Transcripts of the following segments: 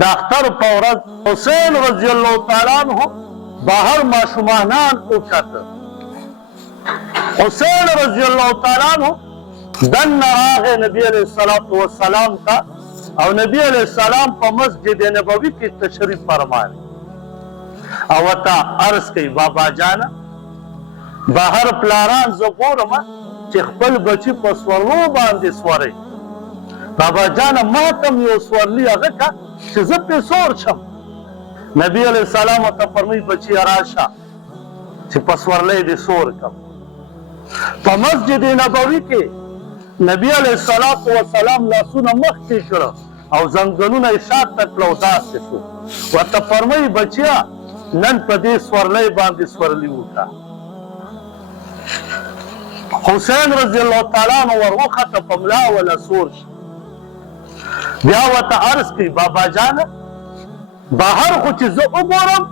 د اختر په ورځ حسین رضی الله تعالی عنہ بهر ماشومانان وکړه. حسین رضی الله تعالی عنہ دننه راغی نبی علیہ الصلوۃ والسلام ته او نبی علیہ السلام په مسجد نبوي کې تشریف فرمایي او ورته عرض کوي بابا جانا بهر پلاران زه ګورم چې خپل بچي په سورلو باندې سوري. بابا جانا ما تم یو سورلی هغه کا چې زه پې سور شم. نبی علیہ السلام ورته فرمایي بچي راشه چې په سورلی دې سور کړم. په مسجد نبوي کې نبی علیہ الصلوۃ والسلام لاسونه مخکې کړه او زنګنونه یې شاته کړه او داسې شو. ورته فرمایي بچیا نن په دې سورلی باندې سورلي وکړه. حسین رضی الله تعالی عنہ وروخته په ملا ولا سور شي. بیا ورته عرض کوي بابا جانه بهر خو چې زه وګورم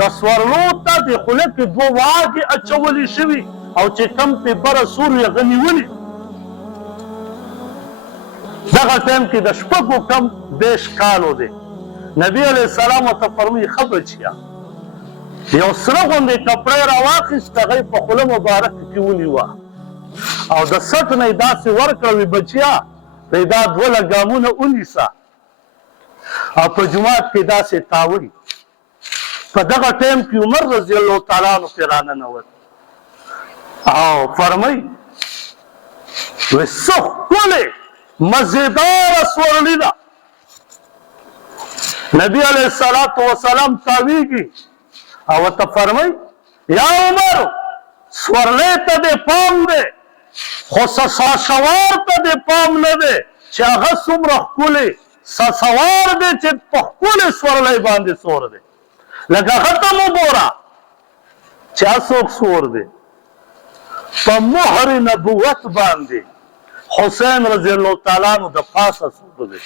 د سورلو ته د خوله کې دوه واګې اچولې شوي او چې کم پې بره سور یې هغه نیولي. دغه ټایم کې د شپږو کم 20 کالو دی. نبی علیہ السلام ورته فرمایي ښه بچیه یو سره غوندې کپړی راواخیست هغه یې په خوله مبارکه کې ونیوه او د سټ نه یې داسې ورکړه وي بچیه دی دا 2 ګامونه ونیسه او په جومات کې داسې تاوړي. په دغه ټایم کې عمر رضی الله تعالی عنہ پرې راننوت او فرمایي وایي څه ښکلې مزیداره سورلي ده. نبی علیہ الصلوۃ والسلام تاویږي او ورته فرمایي یا عمر سورلۍ ته دې پام دی خو سساشوار ته دې پام نه دی چې هغه څومره ښکلې سسوار دی چې په ښکلې سورلۍ باندې سور دی. لکه هغه ته مو ګوره چې څوک سور دی. په مهر نبوت باندې حسین رضی الله تعالی عنہ د پاسه سور دی.